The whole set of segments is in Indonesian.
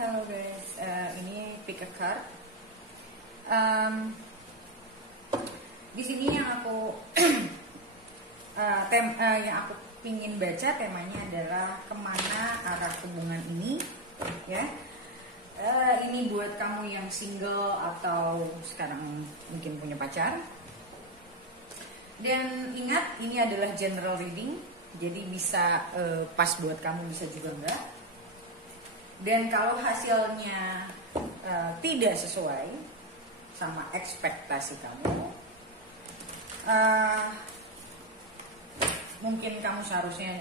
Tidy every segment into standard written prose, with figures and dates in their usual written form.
halo guys. Ini pick a card. Di sini yang aku yang aku pingin baca temanya adalah kemana arah hubungan ini, ya. Ini buat kamu yang single atau sekarang mungkin punya pacar. Dan ingat, ini adalah general reading, jadi bisa pas buat kamu, bisa juga enggak. Dan kalau hasilnya tidak sesuai sama ekspektasi kamu, mungkin kamu seharusnya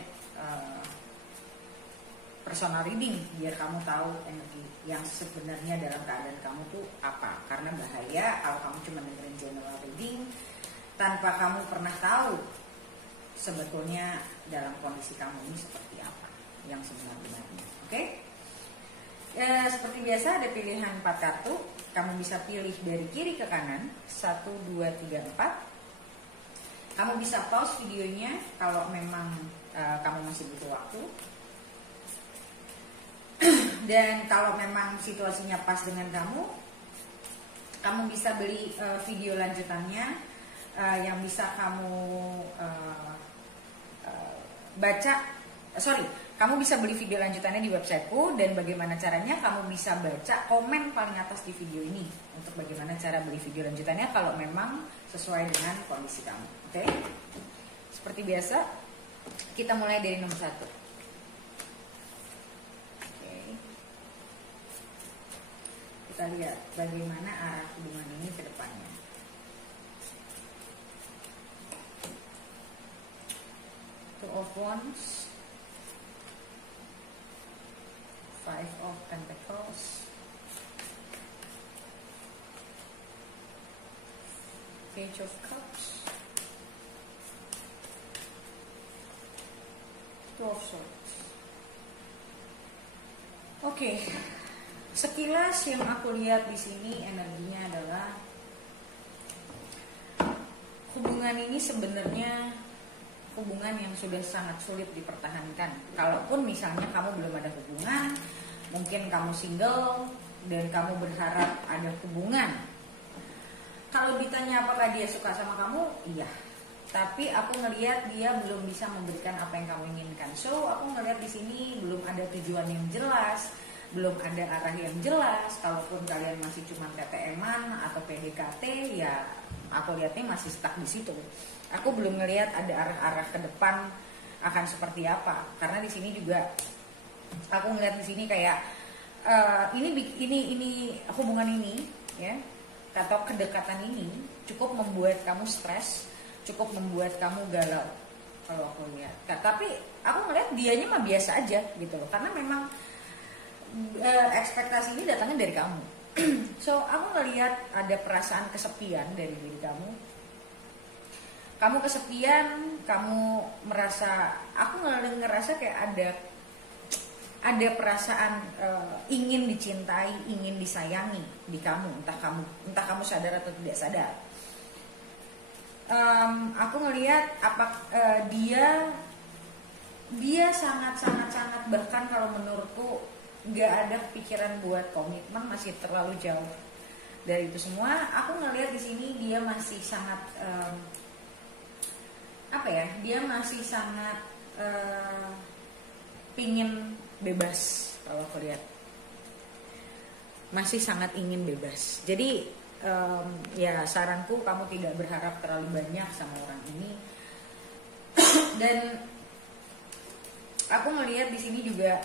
personal reading biar kamu tahu energi yang sebenarnya dalam keadaan kamu tuh apa. Karena bahaya kalau kamu cuma dengerin general reading tanpa kamu pernah tahu sebetulnya dalam kondisi kamu ini seperti apa yang sebenarnya. Oke? Seperti biasa ada pilihan 4 kartu. Kamu bisa pilih dari kiri ke kanan 1, 2, 3, 4. Kamu bisa pause videonya kalau memang kamu masih butuh waktu. Dan kalau memang situasinya pas dengan kamu bisa beli video lanjutannya yang bisa kamu baca. Kamu bisa beli video lanjutannya di websiteku. Dan bagaimana caranya, kamu bisa baca komen paling atas di video ini untuk bagaimana cara beli video lanjutannya kalau memang sesuai dengan kondisi kamu. Oke? Seperti biasa, kita mulai dari nomor 1. Oke. Kita lihat bagaimana arah hubungan ini ke depannya. Two of Wands, 5 of Pentacles, Page of Cups, 2 of Swords. Oke, sekilas yang aku lihat di sini energinya adalah hubungan ini sebenarnya hubungan yang sudah sangat sulit dipertahankan. Kalaupun misalnya kamu belum ada hubungan, mungkin kamu single dan kamu berharap ada hubungan. Kalau ditanya apakah dia suka sama kamu, iya. Tapi aku ngelihat dia belum bisa memberikan apa yang kamu inginkan. So aku ngelihat di sini belum ada tujuan yang jelas, belum ada arah yang jelas. Kalaupun kalian masih cuma TTM-an atau PDKT, ya aku lihatnya masih stuck di situ. Aku belum ngelihat ada arah-arah ke depan akan seperti apa. Karena di sini juga aku ngelihat di sini kayak ini hubungan ini, ya, atau kedekatan ini cukup membuat kamu stres, cukup membuat kamu galau kalau aku lihat. Tapi aku ngelihat dianya mah biasa aja gitu loh. Karena memang ekspektasi ini datangnya dari kamu. So aku ngelihat ada perasaan kesepian dari diri kamu. Kamu kesepian, kamu merasa, aku ngerasa kayak ada perasaan ingin dicintai, ingin disayangi di kamu, entah kamu sadar atau tidak sadar. Aku ngelihat dia sangat bahkan kalau menurutku nggak ada pikiran buat komitmen, masih terlalu jauh dari itu semua. Aku ngelihat di sini dia masih sangat dia masih sangat pingin bebas. Kalau aku lihat masih sangat ingin bebas. Jadi ya saranku, kamu tidak berharap terlalu banyak sama orang ini. Dan aku melihat di sini juga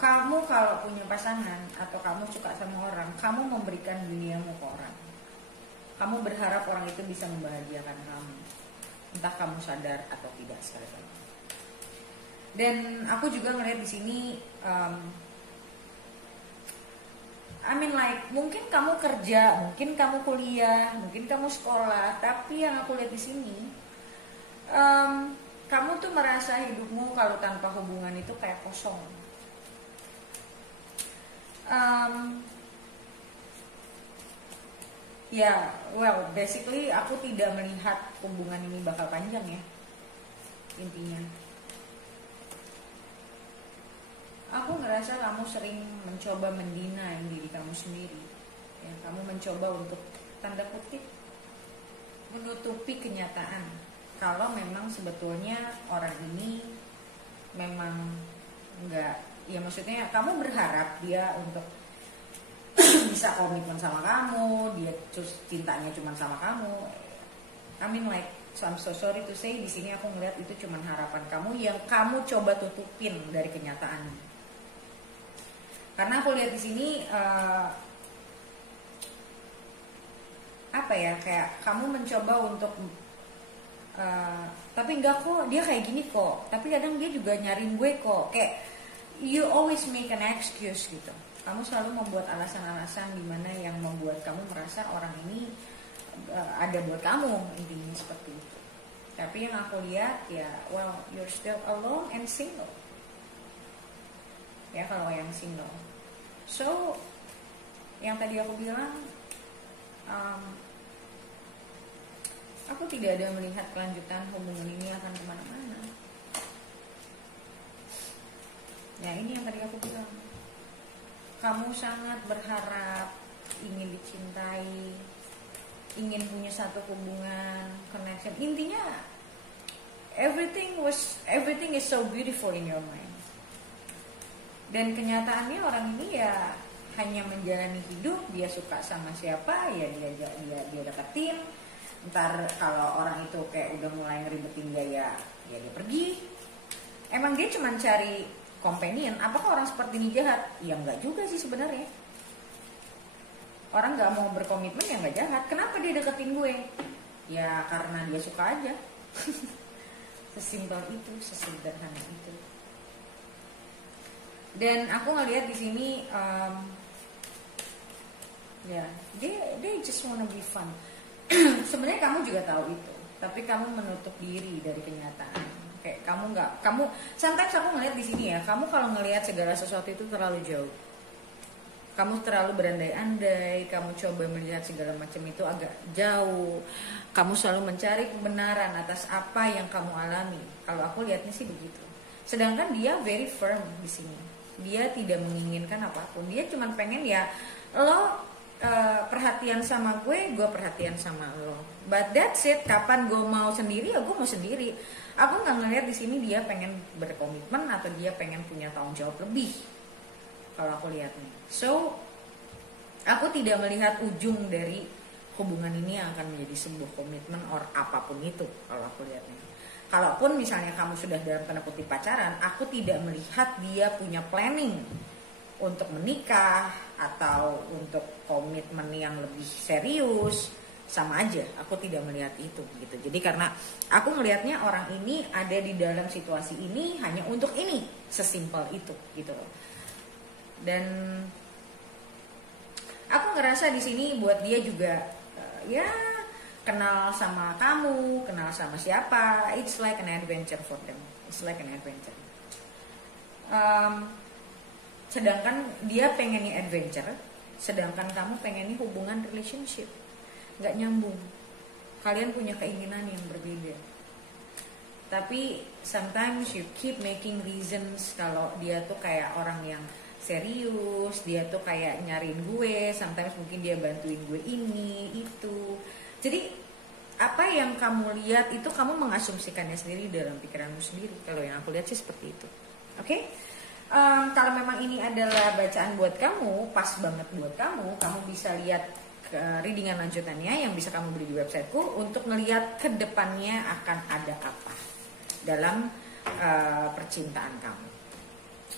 kamu kalau punya pasangan atau kamu suka sama orang, kamu memberikan duniamu ke orang. Kamu berharap orang itu bisa membahagiakan kamu, entah kamu sadar atau tidak sekalipun. Dan aku juga ngelihat di sini, mungkin kamu kerja, mungkin kamu kuliah, mungkin kamu sekolah, tapi yang aku lihat di sini, kamu tuh merasa hidupmu kalau tanpa hubungan itu kayak kosong. Basically aku tidak melihat hubungan ini bakal panjang ya, intinya. Aku ngerasa kamu sering mencoba mendinai diri kamu sendiri. Ya, kamu mencoba untuk tanda kutip menutupi kenyataan kalau memang sebetulnya orang ini memang enggak, ya maksudnya kamu berharap dia untuk bisa komitmen sama kamu, dia cintanya cuma sama kamu. I mean like, so I'm so sorry to say, di sini aku ngeliat itu cuma harapan kamu yang kamu coba tutupin dari kenyataan. Karena aku lihat di sini apa ya, kayak kamu mencoba untuk tapi enggak kok, dia kayak gini kok, tapi kadang dia juga nyariin gue kok, kayak you always make an excuse gitu. Kamu selalu membuat alasan-alasan dimana yang membuat kamu merasa orang ini ada buat kamu, intinya seperti itu. Tapi yang aku lihat ya, well, you're still alone and single. Ya kalau yang single. So, yang tadi aku bilang, aku tidak ada melihat kelanjutan hubungan ini akan kemana-mana. Ya ini yang tadi aku bilang. Kamu sangat berharap, ingin dicintai, ingin punya satu hubungan, connection. Intinya everything is so beautiful in your mind. Dan kenyataannya orang ini ya hanya menjalani hidup, dia suka sama siapa ya dia deketin. Ntar kalau orang itu kayak udah mulai ngeribetin dia dia pergi. Emang dia cuma cari companion. Apakah orang seperti ini jahat? Ya enggak juga sih sebenarnya. Orang nggak mau berkomitmen ya nggak jahat. Kenapa dia deketin gue? Ya karena dia suka aja. Sesimpel itu, sesederhana itu. Dan aku ngelihat di sini, ya dia just wanna be fun. Sebenarnya kamu juga tahu itu, tapi kamu menutup diri dari kenyataan. Kayak kamu sometimes aku ngelihat di sini ya, kamu kalau ngelihat segala sesuatu itu terlalu jauh. Kamu terlalu berandai-andai, kamu coba melihat segala macam itu agak jauh. Kamu selalu mencari kebenaran atas apa yang kamu alami. Kalau aku lihatnya sih begitu. Sedangkan dia very firm di sini. Dia tidak menginginkan apapun. Dia cuma pengen ya lo perhatian sama gue perhatian sama lo. But that's it. Kapan gue mau sendiri ya gue mau sendiri. Aku nggak ngelihat di sini dia pengen berkomitmen atau dia pengen punya tanggung jawab lebih. Kalau aku lihatnya. So, aku tidak melihat ujung dari hubungan ini yang akan menjadi sebuah komitmen or apapun itu. Kalau aku lihatnya. Kalaupun misalnya kamu sudah dalam tanda kutip pacaran, aku tidak melihat dia punya planning untuk menikah atau untuk komitmen yang lebih serius. Sama aja, aku tidak melihat itu gitu. Jadi karena aku melihatnya orang ini ada di dalam situasi ini hanya untuk ini, sesimpel itu gitu loh. Dan aku ngerasa di sini buat dia juga ya kenal sama kamu, kenal sama siapa, it's like an adventure for them. It's like an adventure. Sedangkan dia pengennya adventure, sedangkan kamu pengennya hubungan relationship. Nggak nyambung. Kalian punya keinginan yang berbeda. Tapi sometimes you keep making reasons kalau dia tuh kayak orang yang serius, dia tuh kayak nyariin gue, sometimes mungkin dia bantuin gue ini, itu. Jadi apa yang kamu lihat itu kamu mengasumsikannya sendiri dalam pikiranmu sendiri. Kalau yang aku lihat sih seperti itu. Oke? Kalau memang ini adalah bacaan buat kamu, pas banget buat kamu bisa lihat readingan lanjutannya yang bisa kamu beli di websiteku untuk ngelihat ke depannya akan ada apa dalam percintaan kamu.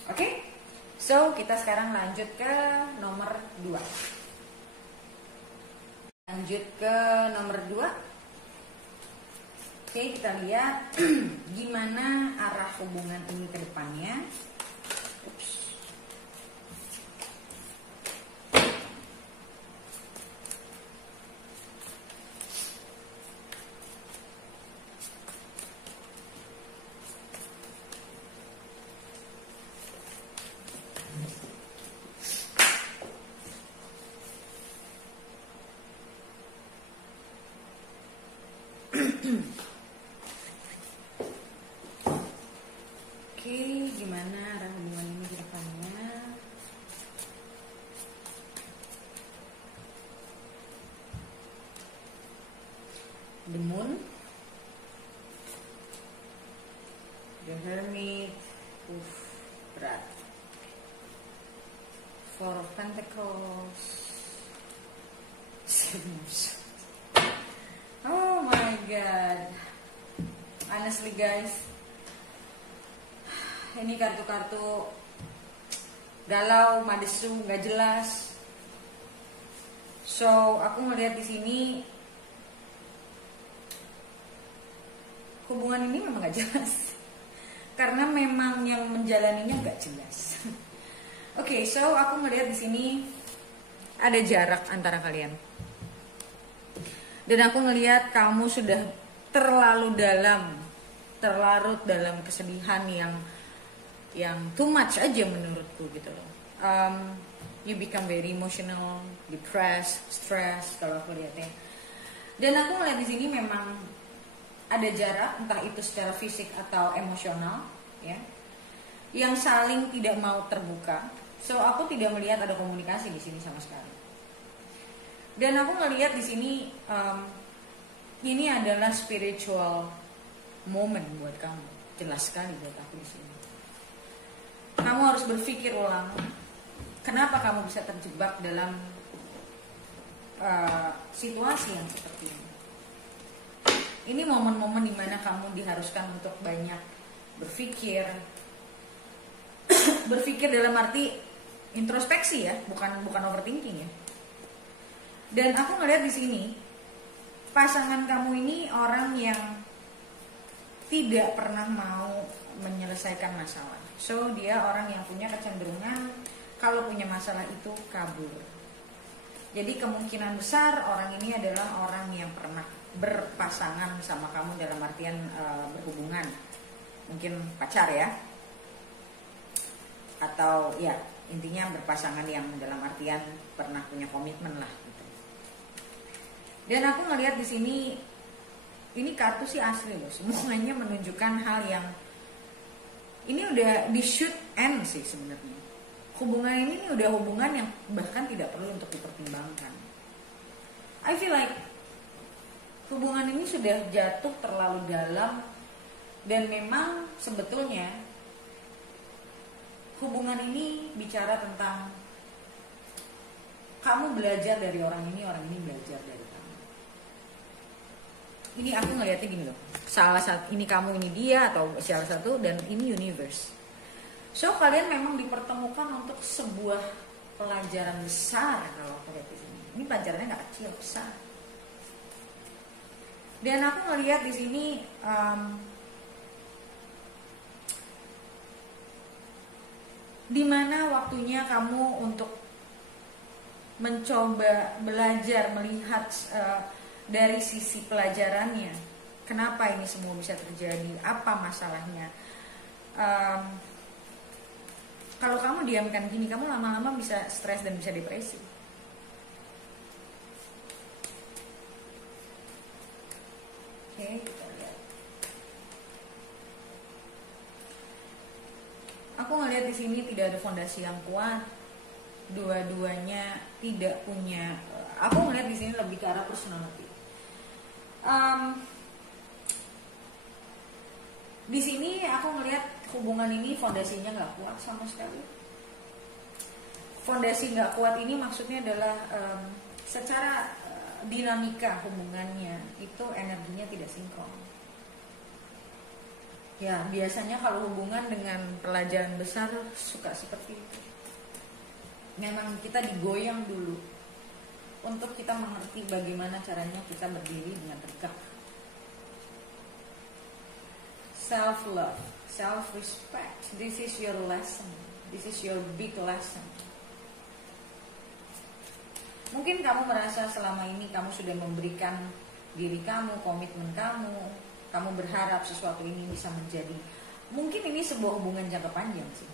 Oke? So, kita sekarang lanjut ke nomor 2. Lanjut ke nomor 2. Oke, kita lihat gimana arah hubungan ini ke depannya. Oke, gimana The Moon, The Hermit, berat. Four of Pentacles, Seven of Swords. Oh my god. Honestly guys, ini kartu-kartu galau, madesu, nggak jelas. So aku ngelihat di sini hubungan ini memang nggak jelas, karena memang yang menjalaninya nggak jelas. Oke, so aku ngelihat di sini ada jarak antara kalian. Dan aku ngelihat kamu sudah terlalu terlarut dalam kesedihan yang too much aja menurutku gitu loh. You become very emotional, depressed, stress kalau aku lihatnya. Dan aku ngelihat di sini memang ada jarak, entah itu secara fisik atau emosional, ya, yang saling tidak mau terbuka. So aku tidak melihat ada komunikasi di sini sama sekali. Dan aku ngelihat di sini ini adalah spiritual moment buat kamu, jelas sekali buat aku di sini. Kamu harus berpikir ulang, kenapa kamu bisa terjebak dalam situasi yang seperti ini. Ini momen-momen dimana kamu diharuskan untuk banyak berpikir, berpikir dalam arti introspeksi ya, bukan overthinking ya. Dan aku ngeliat di sini pasangan kamu ini orang yang tidak pernah mau menyelesaikan masalah. So dia orang yang punya kecenderungan kalau punya masalah itu kabur. Jadi kemungkinan besar orang ini adalah orang yang pernah berpasangan sama kamu dalam artian berhubungan, mungkin pacar ya, atau ya intinya berpasangan yang dalam artian pernah punya komitmen lah gitu. Dan aku ngelihat di sini ini kartu sih asli loh, semuanya menunjukkan hal yang ini udah di should end sih sebenarnya. Hubungan ini udah hubungan yang bahkan tidak perlu untuk dipertimbangkan. I feel like hubungan ini sudah jatuh terlalu dalam, dan memang sebetulnya hubungan ini bicara tentang kamu belajar dari orang ini belajar dari kamu. Ini aku ngeliatnya gini loh, salah satu ini kamu, ini dia, atau salah satu, dan ini universe. So kalian memang dipertemukan untuk sebuah pelajaran besar kalau aku lihat di sini. Ini pelajarannya nggak kecil, besar. Dan aku ngelihat di sini dimana waktunya kamu untuk mencoba belajar melihat dari sisi pelajarannya, kenapa ini semua bisa terjadi, apa masalahnya. Kalau kamu diamkan gini, kamu lama-lama bisa stres dan bisa depresi. Oke, kita lihat. Aku ngelihat di sini tidak ada fondasi yang kuat. Dua-duanya tidak punya. Aku ngelihat di sini lebih ke arah personality. Di sini aku ngelihat hubungan ini fondasinya nggak kuat sama sekali. Fondasi nggak kuat ini maksudnya adalah secara dinamika hubungannya itu energinya tidak sinkron. Ya biasanya kalau hubungan dengan pelajaran besar suka seperti itu. Memang kita digoyang dulu untuk kita mengerti bagaimana caranya kita berdiri dengan tegak. Self love, self respect. This is your lesson. This is your big lesson. Mungkin kamu merasa selama ini kamu sudah memberikan diri kamu, komitmen kamu, kamu berharap sesuatu ini bisa menjadi. Mungkin ini sebuah hubungan jangka panjang sih,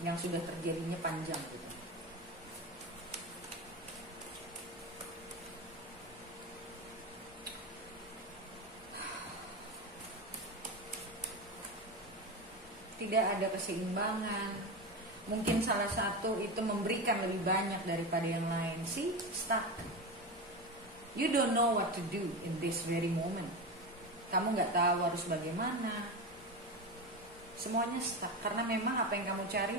yang sudah terjadinya panjang gitu. Tidak ada keseimbangan. Mungkin salah satu itu memberikan lebih banyak daripada yang lain. See, stuck. You don't know what to do in this very moment. Kamu nggak tahu harus bagaimana. Semuanya stuck karena memang apa yang kamu cari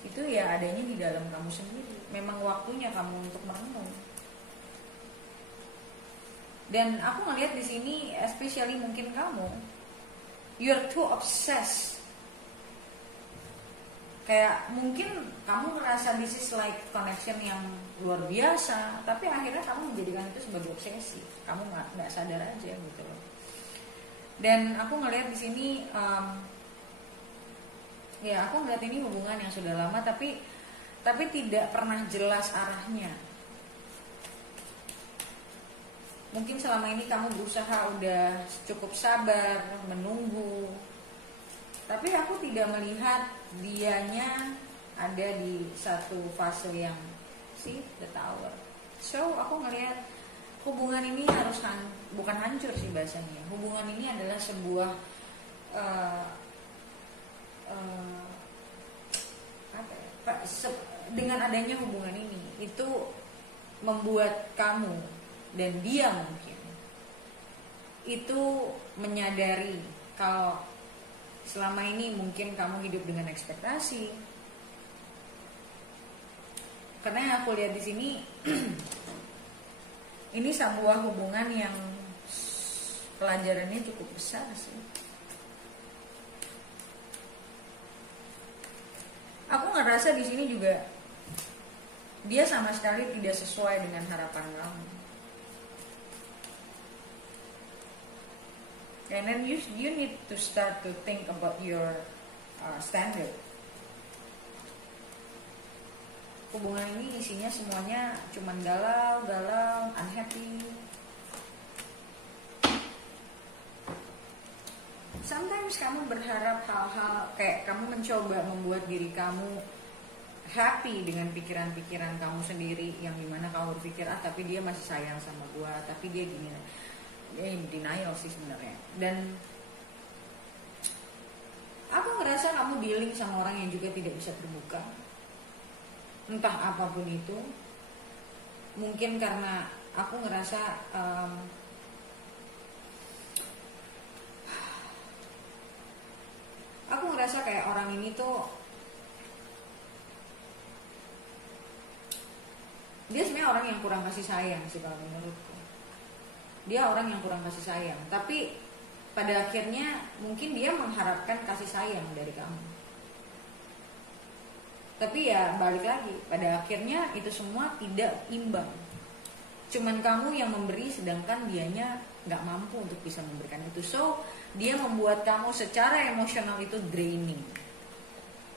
itu ya adanya di dalam kamu sendiri. Memang waktunya kamu untuk merenung. Dan aku ngelihat di sini, especially mungkin kamu, you're too obsessed. Kayak mungkin kamu ngerasa this is like connection yang luar biasa, tapi akhirnya kamu menjadikan itu sebagai obsesi. Kamu nggak sadar aja gitu loh. Dan aku ngelihat di sini, ya aku ngelihat ini hubungan yang sudah lama, tapi tidak pernah jelas arahnya. Mungkin selama ini kamu berusaha udah cukup sabar, menunggu. Tapi aku tidak melihat dianya ada di satu fase yang the tower. So aku ngelihat hubungan ini harus bukan hancur sih bahasanya. Hubungan ini adalah sebuah dengan adanya hubungan ini itu membuat kamu dan dia mungkin itu menyadari kalau selama ini mungkin kamu hidup dengan ekspektasi. Karena yang aku lihat di sini ini sebuah hubungan yang pelajarannya cukup besar sih. Aku ngerasa di sini juga dia sama sekali tidak sesuai dengan harapan kamu. And then you need to start to think about your standard. Hubungan ini isinya semuanya cuman galau, unhappy. Sometimes kamu berharap hal-hal kayak kamu mencoba membuat diri kamu happy dengan pikiran-pikiran kamu sendiri, yang dimana kamu berpikir tapi dia masih sayang sama gua, tapi dia gini. Denial sih sebenarnya. Dan aku ngerasa kamu dealing sama orang yang juga tidak bisa terbuka, entah apapun itu. Mungkin karena aku ngerasa kayak orang ini tuh dia sebenarnya orang yang kurang kasih sayang sih kalau menurutku. Dia orang yang kurang kasih sayang, tapi pada akhirnya mungkin dia mengharapkan kasih sayang dari kamu. Tapi ya balik lagi, pada akhirnya itu semua tidak imbang. Cuman kamu yang memberi sedangkan dianya gak mampu untuk bisa memberikan itu. So dia membuat kamu secara emosional itu draining.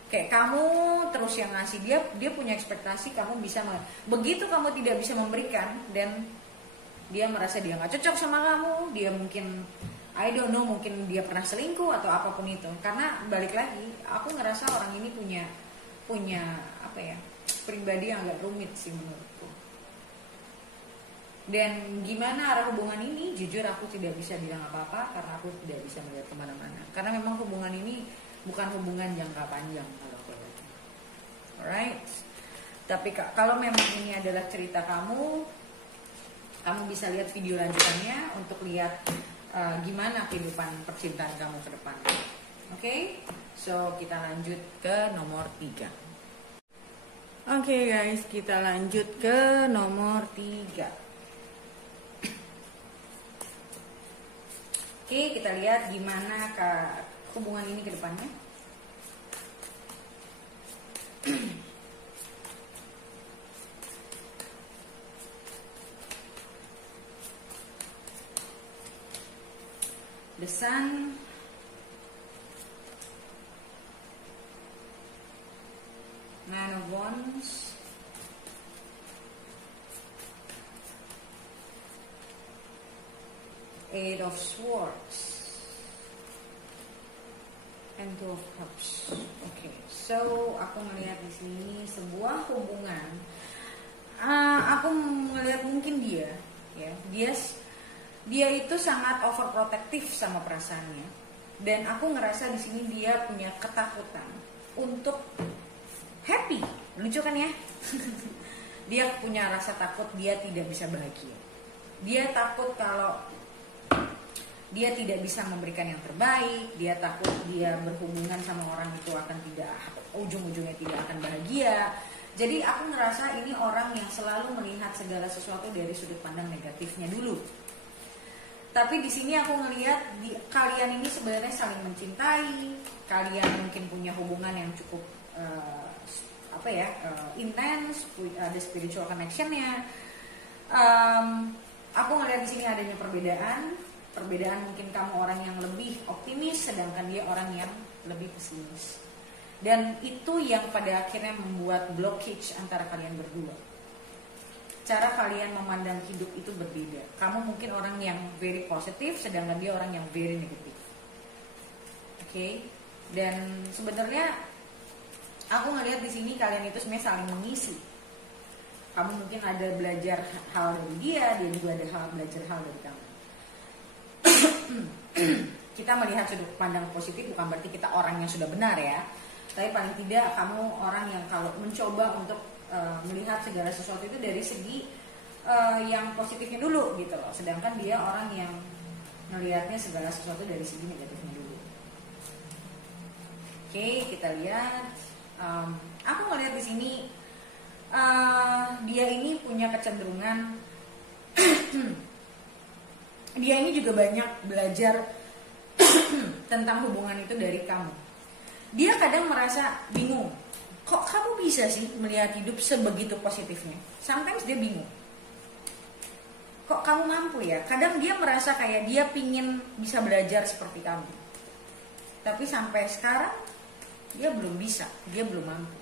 Kayak kamu terus yang ngasih, dia punya ekspektasi kamu bisa. Begitu kamu tidak bisa memberikan, dan dia merasa dia gak cocok sama kamu. Dia mungkin I don't know, mungkin dia pernah selingkuh atau apapun itu. Karena balik lagi, aku ngerasa orang ini punya apa ya, pribadi yang agak rumit sih menurutku. Dan gimana arah hubungan ini, jujur aku tidak bisa bilang apa-apa karena aku tidak bisa melihat kemana-mana. Karena memang hubungan ini bukan hubungan jangka panjang kalau aku lihat. Alright. Tapi kalau memang ini adalah cerita kamu bisa lihat video lanjutannya untuk lihat gimana kehidupan percintaan kamu ke depan. Oke? So kita lanjut ke nomor 3. Oke guys, kita lanjut ke nomor 3. Oke, kita lihat gimana hubungan ini ke depannya. The Sun, Man of Wands, Eight of Swords, and Two of Cups. Okay, so aku melihat di sini sebuah hubungan. Aku melihat mungkin dia itu sangat overprotective sama perasaannya, dan aku ngerasa di sini dia punya ketakutan untuk happy. Lucu kan ya? Dia punya rasa takut dia tidak bisa bahagia. Dia takut kalau dia tidak bisa memberikan yang terbaik, dia takut dia berhubungan sama orang itu akan tidak, ujung-ujungnya tidak akan bahagia. Jadi aku ngerasa ini orang yang selalu melihat segala sesuatu dari sudut pandang negatifnya dulu. Tapi di sini aku ngelihat kalian ini sebenarnya saling mencintai, kalian mungkin punya hubungan yang cukup intens, ada spiritual connection-nya. Aku ngelihat di sini adanya perbedaan mungkin kamu orang yang lebih optimis, sedangkan dia orang yang lebih pesimis. Dan itu yang pada akhirnya membuat blockage antara kalian berdua. Cara kalian memandang hidup itu berbeda. Kamu mungkin orang yang very positif, sedangkan dia orang yang very negatif. Oke? Dan sebenarnya aku ngelihat di sini kalian itu sebenarnya saling mengisi. Kamu mungkin ada belajar hal dari dia juga ada belajar hal dari kamu. Kita melihat sudut pandang positif bukan berarti kita orang yang sudah benar ya. Tapi paling tidak kamu orang yang kalau mencoba untuk melihat segala sesuatu itu dari segi yang positifnya dulu gitu loh. Sedangkan dia orang yang melihatnya segala sesuatu dari segi negatifnya dulu. Oke, kita lihat. Aku ngelihat di sini dia ini punya kecenderungan dia ini juga banyak belajar tentang hubungan itu dari kamu. Dia kadang merasa bingung, kok kamu bisa sih melihat hidup sebegitu positifnya? Sometimes dia bingung, kok kamu mampu ya? Kadang dia merasa kayak dia pingin bisa belajar seperti kamu, tapi sampai sekarang dia belum bisa, dia belum mampu.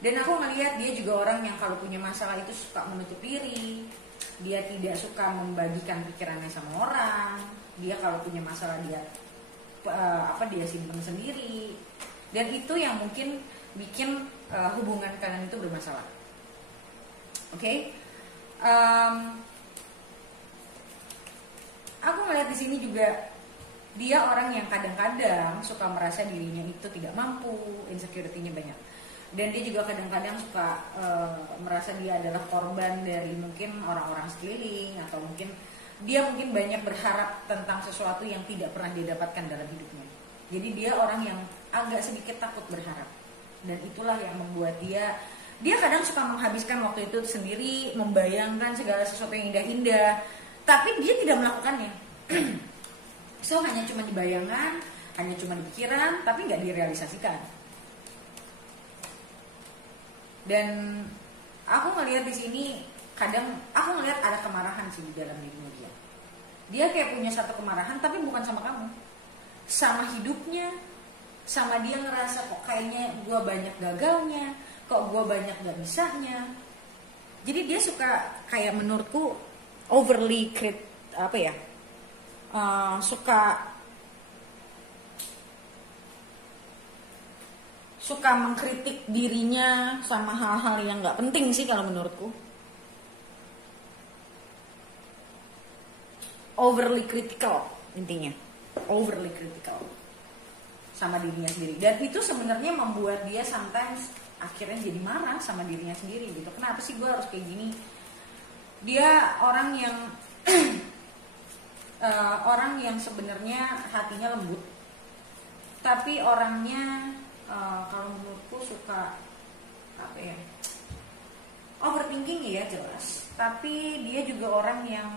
Dan aku ngelihat dia juga orang yang kalau punya masalah itu suka menutup diri. Dia tidak suka membagikan pikirannya sama orang. Dia kalau punya masalah dia simpan sendiri. Dan itu yang mungkin bikin hubungan kalian itu bermasalah. Oke? Aku ngelihat di sini juga dia orang yang kadang-kadang suka merasa dirinya itu tidak mampu, insecurity-nya banyak. Dan dia juga kadang-kadang suka merasa dia adalah korban dari mungkin orang-orang sekeliling, atau mungkin dia mungkin banyak berharap tentang sesuatu yang tidak pernah dia dapatkan dalam hidupnya. Jadi dia orang yang agak sedikit takut berharap. Dan itulah yang membuat dia kadang suka menghabiskan waktu itu sendiri, membayangkan segala sesuatu yang indah-indah, tapi dia tidak melakukannya. So hanya cuma di bayangan, hanya cuma di pikiran, tapi nggak direalisasikan. Dan aku ngelihat di sini kadang aku ngelihat ada kemarahan sih di dalam dirinya dia. Dia kayak punya satu kemarahan, tapi bukan sama kamu, sama hidupnya, sama dia ngerasa kok kayaknya gue banyak gagalnya, kok gue banyak gak bisanya. Jadi dia suka kayak menurutku overly suka mengkritik dirinya sama hal-hal yang nggak penting sih kalau menurutku. Overly critical intinya, overly critical sama dirinya sendiri. Dan itu sebenarnya membuat dia sometimes akhirnya jadi marah sama dirinya sendiri gitu. Kenapa sih gue harus kayak gini? Dia orang yang orang yang sebenarnya hatinya lembut, tapi orangnya kalau menurutku suka overthinking ya jelas. Tapi dia juga orang yang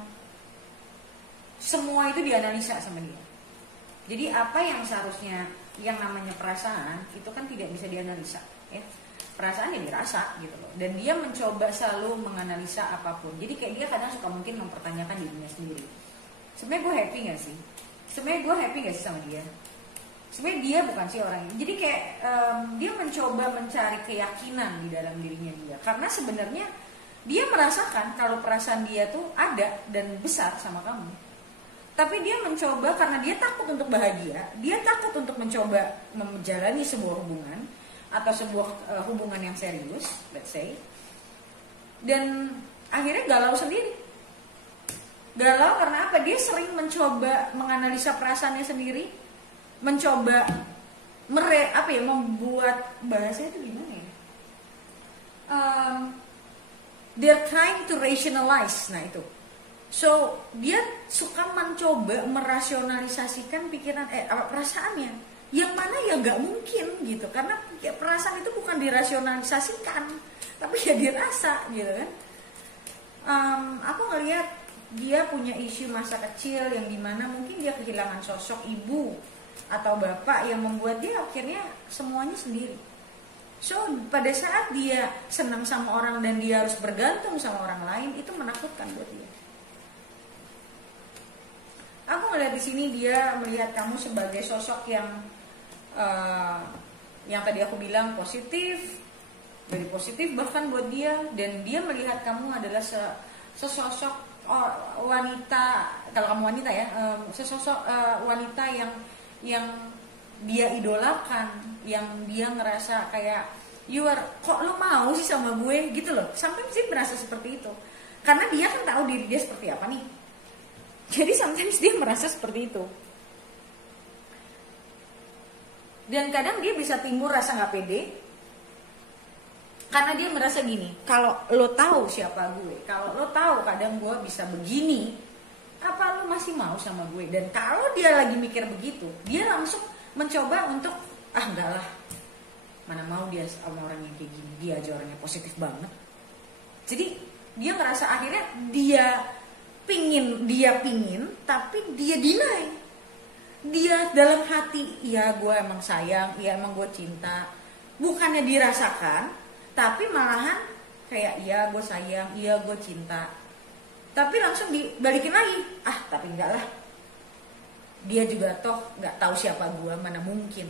semua itu dianalisa sama dia. Jadi apa yang seharusnya yang namanya perasaan itu kan tidak bisa dianalisa ya. Perasaan yang dirasa gitu loh. Dan dia mencoba selalu menganalisa apapun. Jadi kayak dia kadang suka mungkin mempertanyakan dirinya sendiri. Sebenarnya gue happy gak sih? Sama dia? Sebenarnya dia bukan sih orangnya. Jadi kayak dia mencoba mencari keyakinan di dalam dirinya dia. Karena sebenarnya dia merasakan kalau perasaan dia tuh ada dan besar sama kamu. Tapi dia mencoba karena dia takut untuk bahagia. Dia takut untuk mencoba menjalani sebuah hubungan atau sebuah hubungan yang serius, let's say. Dan akhirnya galau sendiri. Galau karena apa? Dia sering mencoba menganalisa perasaannya sendiri, mencoba membuat bahasanya itu gimana ya? They're trying to rationalize, nah itu. So dia suka mencoba merasionalisasikan pikiran perasaannya, yang mana ya nggak mungkin gitu, karena ya, perasaan itu bukan dirasionalisasikan tapi ya dirasa gitu kan. Aku ngelihat dia punya isu masa kecil yang dimana mungkin dia kehilangan sosok ibu atau bapak yang membuat dia akhirnya semuanya sendiri. So pada saat dia senang sama orang dan dia harus bergantung sama orang lain, itu menakutkan buat dia. Aku ngelihat di sini dia melihat kamu sebagai sosok yang tadi aku bilang positif, dari positif bahkan buat dia, dan dia melihat kamu adalah sesosok wanita, kalau kamu wanita ya, sesosok wanita yang dia idolakan, yang dia ngerasa kayak kok lo mau sih sama gue gitu loh, sampai sih merasa seperti itu karena dia kan tahu diri dia seperti apa nih, jadi sometimes dia merasa seperti itu. Dan kadang dia bisa timbul rasa nggak pede karena dia merasa gini, kalau lo tahu siapa gue, kalau lo tahu kadang gue bisa begini, apa lo masih mau sama gue? Dan kalau dia lagi mikir begitu, dia langsung mencoba untuk enggak lah, mana mau dia sama orang yang kayak gini, dia aja orangnya positif banget. Jadi dia ngerasa akhirnya dia pingin tapi dia deny. Dia dalam hati, iya gue emang sayang, iya emang gue cinta, bukannya dirasakan, tapi malahan kayak iya gue sayang, iya gue cinta, tapi langsung dibalikin lagi, tapi enggak lah, dia juga toh nggak tahu siapa gue, mana mungkin.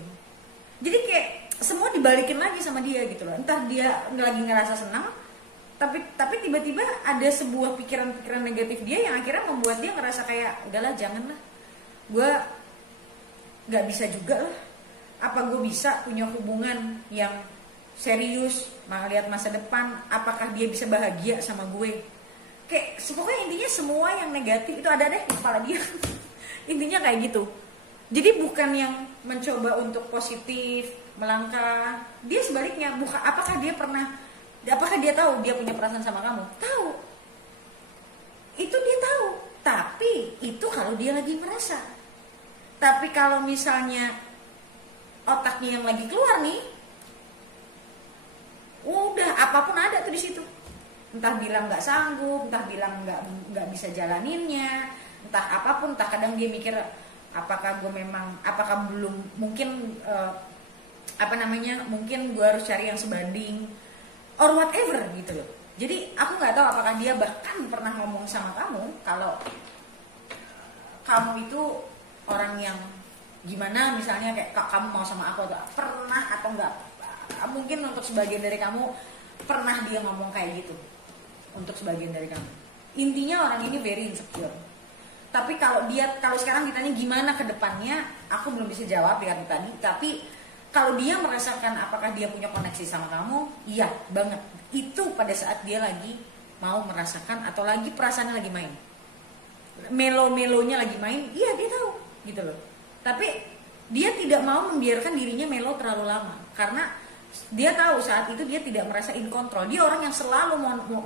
Jadi kayak semua dibalikin lagi sama dia gitu loh. Entah dia lagi ngerasa senang, tapi tiba-tiba ada sebuah pikiran-pikiran negatif dia yang akhirnya membuat dia ngerasa kayak udahlah jangan lah, gue nggak bisa juga lah, apa gue bisa punya hubungan yang serius, melihat masa depan, apakah dia bisa bahagia sama gue? Kayak pokoknya intinya semua yang negatif itu ada deh di kepala dia. Intinya kayak gitu. Jadi bukan yang mencoba untuk positif, melangkah, dia sebaliknya. Apakah dia tahu dia punya perasaan sama kamu? Tahu. Itu dia tahu. Tapi itu kalau dia lagi merasa. Tapi kalau misalnya otaknya yang lagi keluar nih, udah apapun ada tuh di situ. Entah bilang nggak sanggup, entah bilang nggak bisa jalaninnya, entah apapun, entah kadang dia mikir apakah belum mungkin mungkin gue harus cari yang sebanding or whatever gitu loh. Jadi aku nggak tahu apakah dia bahkan pernah ngomong sama kamu kalau kamu itu orang yang gimana, misalnya kayak kamu mau sama aku, atau pernah atau enggak, mungkin untuk sebagian dari kamu pernah dia ngomong kayak gitu untuk sebagian dari kamu. Intinya orang ini very insecure. Tapi kalau sekarang ditanya gimana ke depannya, aku belum bisa jawab ya tadi. Tapi kalau dia merasakan apakah dia punya koneksi sama kamu, iya banget. Itu pada saat dia lagi mau merasakan atau lagi perasaannya lagi main, melo-melonya lagi main, iya dia tahu gitu loh. Tapi dia tidak mau membiarkan dirinya melo terlalu lama karena dia tahu saat itu dia tidak merasa in control. Dia orang yang selalu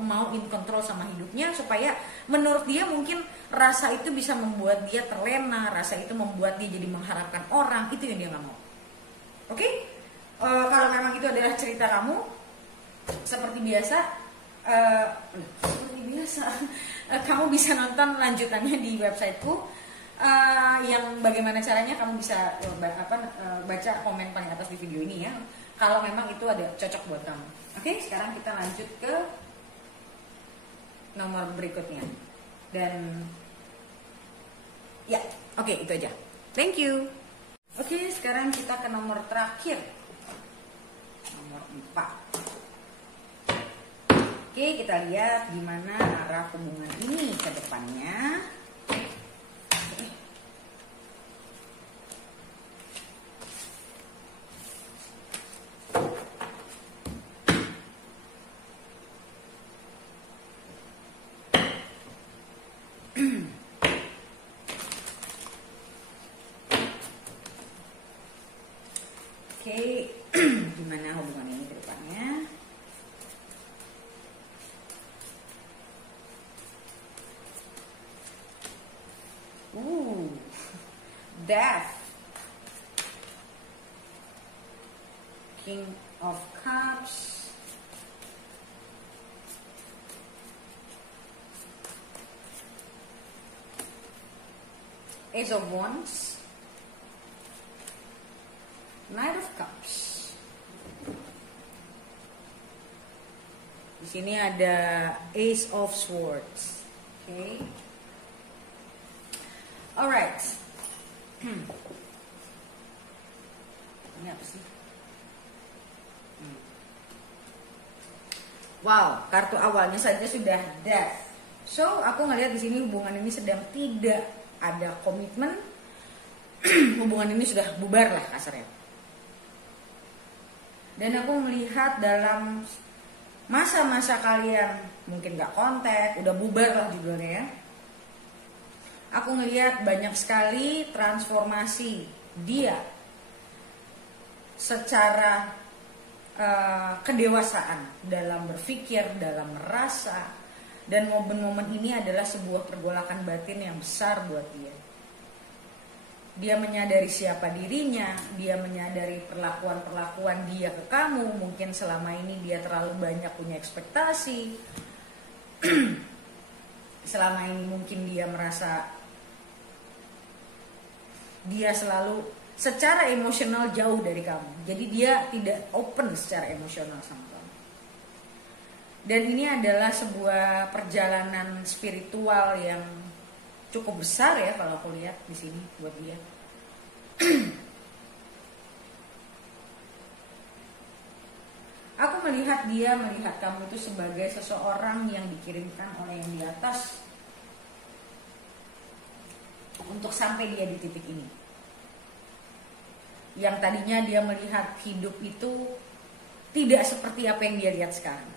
mau in control sama hidupnya, supaya menurut dia mungkin rasa itu bisa membuat dia terlena, rasa itu membuat dia jadi mengharapkan orang, itu yang dia nggak mau. Oke? Kalau memang itu adalah cerita kamu, seperti biasa, kamu bisa nonton lanjutannya di websiteku. Yang bagaimana caranya kamu bisa baca komen paling atas di video ini ya, kalau memang itu ada cocok buat kamu. Oke, sekarang kita lanjut ke nomor berikutnya. Dan ya, oke, itu aja. Thank you. Oke, sekarang kita ke nomor terakhir, nomor 4. Oke, kita lihat gimana arah hubungan ini ke depannya. Oke, gimana hubungan ini ke depannya? Death, King of Cups, Ace of Wands, Knight of Cups. Di sini ada Ace of Swords. Okay. Alright. Ini apa sih? Wow, kartu awalnya saja sudah Death. So, aku ngelihat di sini hubungan ini sedang tidak ada komitmen. Hubungan ini sudah bubar lah kasarnya. Dan aku melihat dalam masa-masa kalian mungkin gak kontak, udah bubar lah judulnya ya. Aku ngelihat banyak sekali transformasi dia secara kedewasaan dalam berpikir, dalam merasa, dan momen-momen ini adalah sebuah pergolakan batin yang besar buat dia. Dia menyadari siapa dirinya, dia menyadari perlakuan-perlakuan dia ke kamu. Mungkin selama ini dia terlalu banyak punya ekspektasi. Selama ini mungkin dia merasa dia selalu secara emosional jauh dari kamu. Jadi dia tidak open secara emosional sama kamu. Dan ini adalah sebuah perjalanan spiritual yang cukup besar ya kalau aku lihat di sini buat dia. Aku melihat dia melihat kamu itu sebagai seseorang yang dikirimkan oleh yang di atas untuk sampai dia di titik ini. Yang tadinya dia melihat hidup itu tidak seperti apa yang dia lihat sekarang.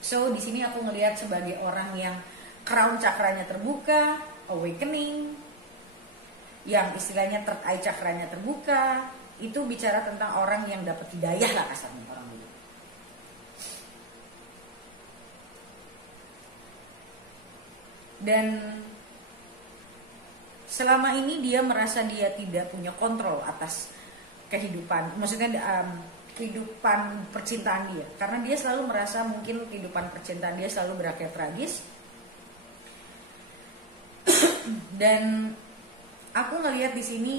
So di sini aku melihat sebagai orang yang crown cakranya terbuka, awakening, yang istilahnya third eye cakranya terbuka. Itu bicara tentang orang yang dapat hidayah lah kasarnya orang dulu. Dan selama ini dia merasa dia tidak punya kontrol atas kehidupan, maksudnya kehidupan percintaan dia, karena dia selalu merasa mungkin kehidupan percintaan dia selalu berakhir tragis. Dan aku ngelihat di sini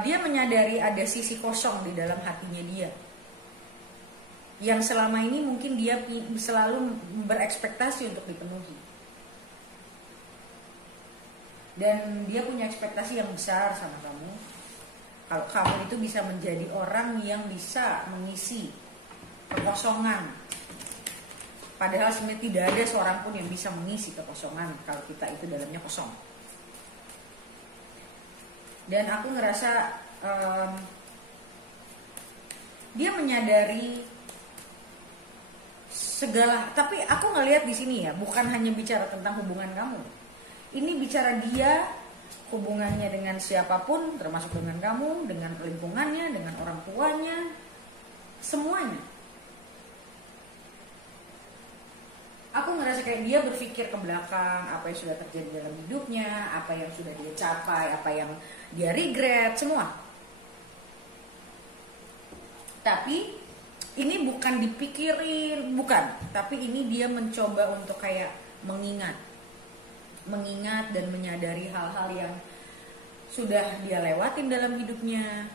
dia menyadari ada sisi kosong di dalam hatinya dia, yang selama ini mungkin dia selalu berekspektasi untuk dipenuhi. Dan dia punya ekspektasi yang besar sama kamu. Kalau kamu itu bisa menjadi orang yang bisa mengisi kekosongan. Padahal sebenarnya tidak ada seorang pun yang bisa mengisi kekosongan kalau kita itu dalamnya kosong. Dan aku ngerasa dia menyadari segala. Tapi aku ngelihat di sini ya, bukan hanya bicara tentang hubungan kamu. Ini bicara dia hubungannya dengan siapapun, termasuk dengan kamu, dengan lingkungannya, dengan orang tuanya, semuanya. Aku ngerasa kayak dia berpikir ke belakang, apa yang sudah terjadi dalam hidupnya, apa yang sudah dia capai, apa yang dia regret, semua. Tapi ini bukan dipikirin, bukan. Tapi ini dia mencoba untuk kayak mengingat dan menyadari hal-hal yang sudah dia lewatin dalam hidupnya,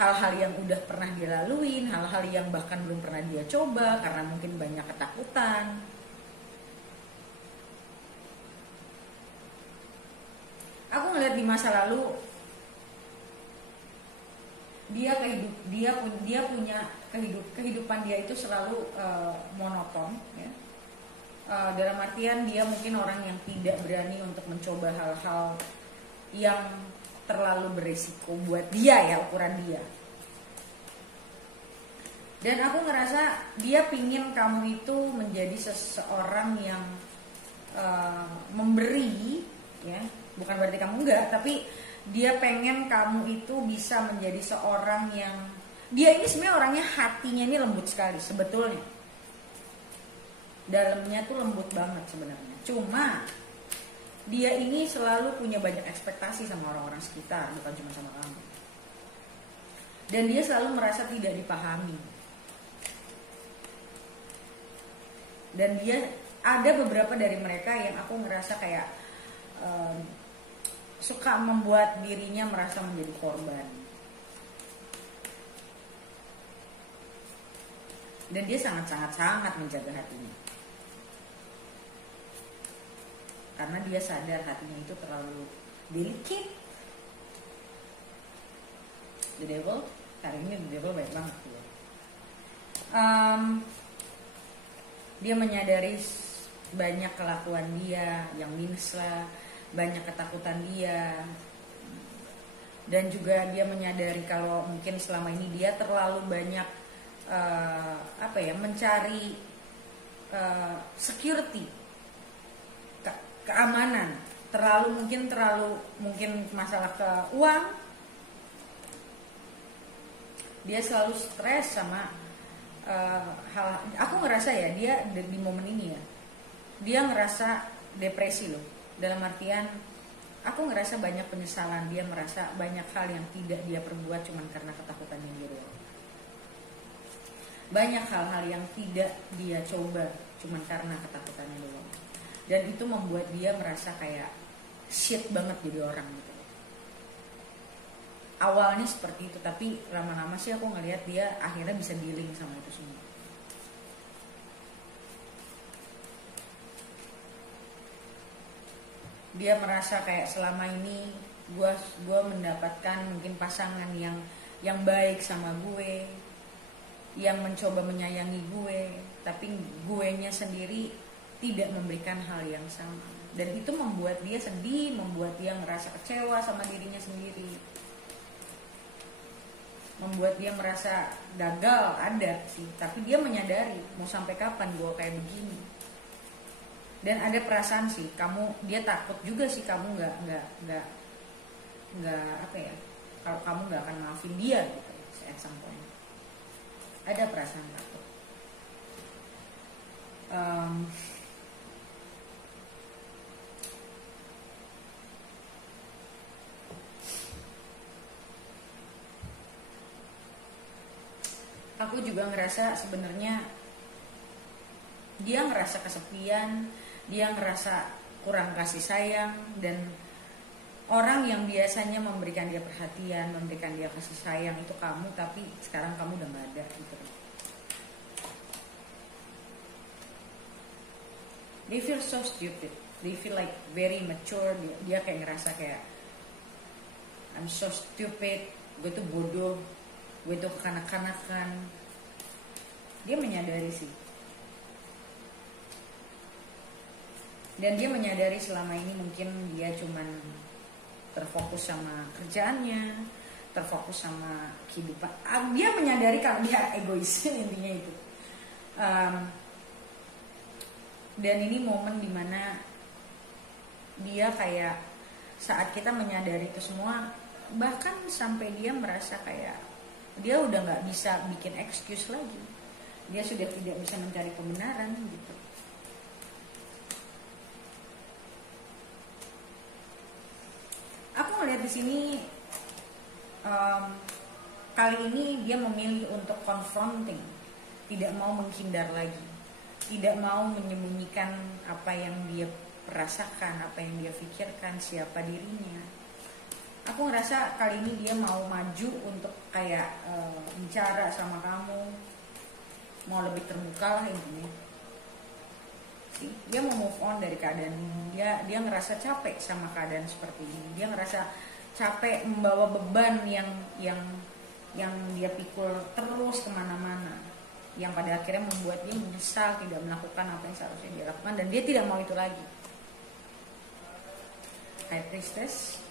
hal-hal yang udah pernah dia laluin, hal-hal yang bahkan belum pernah dia coba karena mungkin banyak ketakutan. Aku ngeliat di masa lalu dia punya kehidupan dia itu selalu monoton ya. Dalam artian dia mungkin orang yang tidak berani untuk mencoba hal-hal yang terlalu berisiko buat dia ya, ukuran dia. Dan aku ngerasa dia pingin kamu itu menjadi seseorang yang memberi ya, bukan berarti kamu enggak, tapi dia pengen kamu itu bisa menjadi seorang yang, dia ini sebenarnya orangnya hatinya ini lembut sekali sebetulnya. Dalamnya tuh lembut banget sebenarnya. Cuma dia ini selalu punya banyak ekspektasi sama orang-orang sekitar, bukan cuma sama kamu. Dan dia selalu merasa tidak dipahami. Dan dia ada beberapa dari mereka yang aku ngerasa kayak suka membuat dirinya merasa menjadi korban. Dan dia sangat menjaga hatinya. Karena dia sadar hatinya itu terlalu delicate. The devil, hari ini the devil baik banget dia. Dia menyadari banyak kelakuan dia yang minus lah, banyak ketakutan dia, dan juga dia menyadari kalau mungkin selama ini dia terlalu banyak mencari security, keamanan, terlalu mungkin masalah ke uang. Dia selalu stres sama hal. Aku ngerasa ya dia di momen ini ya, dia ngerasa depresi loh. Dalam artian aku ngerasa banyak penyesalan, dia merasa banyak hal yang tidak dia perbuat cuman karena ketakutannya dia doang. Banyak hal-hal yang tidak dia coba cuman karena ketakutannya doang. Dan itu membuat dia merasa kayak shit banget jadi orang gitu. Awalnya seperti itu, tapi lama-lama sih aku ngelihat dia akhirnya bisa dealing sama itu semua. Dia merasa kayak selama ini gue mendapatkan mungkin pasangan yang baik sama gue, yang mencoba menyayangi gue, tapi guenya sendiri tidak memberikan hal yang sama. Dan itu membuat dia sedih, membuat dia ngerasa kecewa sama dirinya sendiri, membuat dia merasa gagal. Ada sih, tapi dia menyadari mau sampai kapan gue kayak begini. Dan ada perasaan sih, dia takut juga sih kamu nggak kalau kamu nggak akan maafin dia gitu at some point. Ada perasaan takut. Aku juga ngerasa sebenarnya dia ngerasa kesepian, dia ngerasa kurang kasih sayang, dan orang yang biasanya memberikan dia perhatian, memberikan dia kasih sayang itu kamu, tapi sekarang kamu udah gak ada gitu. They feel so stupid, they feel like very mature. Dia kayak ngerasa kayak I'm so stupid, gue tuh bodoh, gue tuh kekanak-kanakan. Dia menyadari sih. Dan dia menyadari selama ini mungkin dia cuman terfokus sama kerjaannya, terfokus sama kehidupan. Dia menyadari kalau dia egois intinya itu. Dan ini momen dimana dia kayak saat kita menyadari itu semua, bahkan sampai dia merasa kayak dia udah nggak bisa bikin excuse lagi. Dia sudah tidak bisa mencari kebenaran gitu. Aku ngeliat di sini kali ini dia memilih untuk confronting, tidak mau menghindar lagi, tidak mau menyembunyikan apa yang dia rasakan, apa yang dia pikirkan, siapa dirinya. Aku ngerasa kali ini dia mau maju untuk kayak bicara sama kamu, mau lebih terbuka lah intinya. Dia mau move on dari keadaan ini. Dia ngerasa capek sama keadaan seperti ini. Dia ngerasa capek membawa beban yang dia pikul terus kemana-mana, yang pada akhirnya membuat dia menyesal tidak melakukan apa yang seharusnya dia lakukan, dan dia tidak mau itu lagi. High Priestess,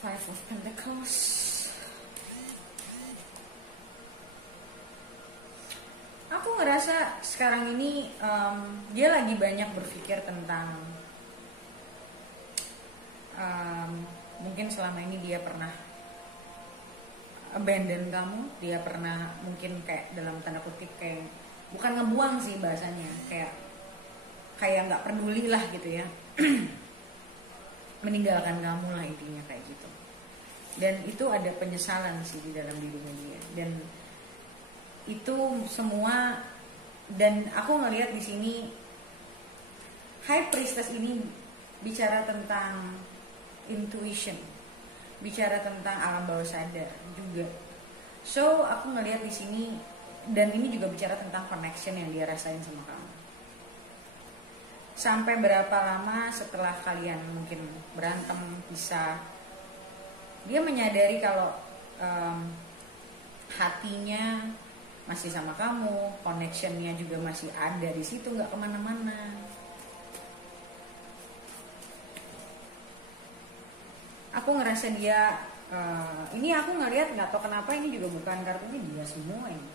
Five of Pentacles. Aku ngerasa sekarang ini dia lagi banyak berpikir tentang mungkin selama ini dia pernah abandon kamu, dia pernah mungkin kayak dalam tanda kutip kayak bukan ngebuang sih bahasanya, kayak nggak peduli lah gitu ya. Meninggalkan kamu lah intinya kayak gitu. Dan itu ada penyesalan sih di dalam dirinya dia, dan itu semua. Dan aku ngelihat di sini High Priestess ini bicara tentang intuition, bicara tentang alam bawah sadar juga. So aku ngelihat di sini, dan ini juga bicara tentang connection yang dia rasain sama kamu. Sampai berapa lama setelah kalian mungkin berantem, pisah, dia menyadari kalau hatinya masih sama kamu, connectionnya juga masih ada di situ, nggak kemana-mana. Aku ngerasa dia, ini aku ngelihat, nggak tahu kenapa ini juga bukan kartunya dia semua ini.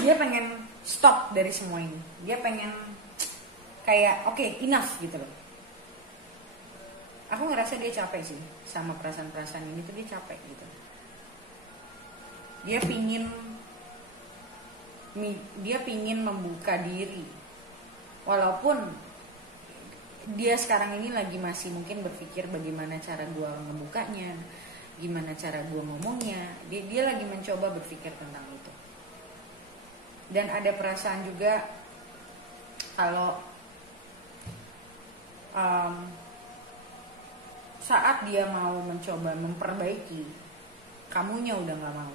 Dia pengen stop dari semua ini. Dia pengen kayak oke, enough gitu loh. Aku ngerasa dia capek sih sama perasaan-perasaan ini tuh, dia capek gitu. Dia pingin membuka diri, walaupun dia sekarang ini lagi masih mungkin berpikir bagaimana cara gue ngebukanya, gimana cara gue ngomongnya. Dia lagi mencoba berpikir tentang itu. Dan ada perasaan juga kalau saat dia mau mencoba memperbaiki, kamunya udah gak mau.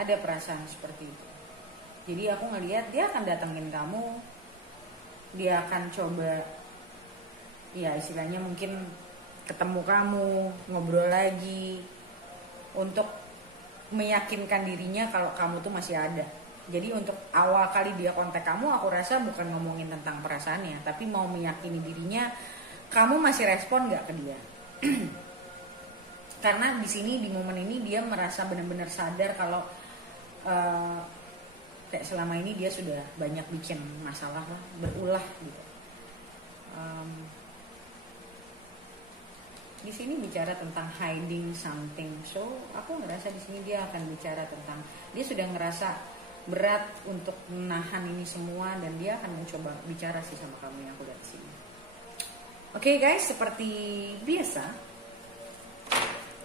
Ada perasaan seperti itu. Jadi aku ngelihat dia akan datengin kamu, dia akan coba, ya istilahnya mungkin ketemu kamu, ngobrol lagi, untuk meyakinkan dirinya kalau kamu tuh masih ada. Jadi untuk awal kali dia kontak kamu, aku rasa bukan ngomongin tentang perasaannya, tapi mau meyakini dirinya kamu masih respon gak ke dia. Karena di sini, di momen ini dia merasa benar-benar sadar kalau kayak selama ini dia sudah banyak bikin masalah lah, berulah gitu. Di sini bicara tentang hiding something. So aku ngerasa di sini dia akan bicara tentang dia sudah ngerasa berat untuk menahan ini semua, dan dia akan mencoba bicara sih sama kamu yang aku lihat di sini. Oke guys, seperti biasa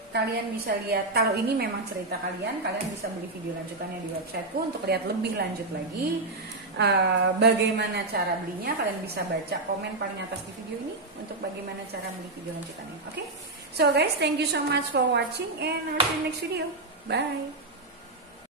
kalian bisa lihat, kalau ini memang cerita kalian bisa beli video lanjutannya di websiteku untuk lihat lebih lanjut lagi bagaimana cara belinya. Kalian bisa baca komen paling atas di video ini untuk bagaimana cara beli video lanjutannya. Oke, so guys, thank you so much for watching and I'll see you next video. Bye.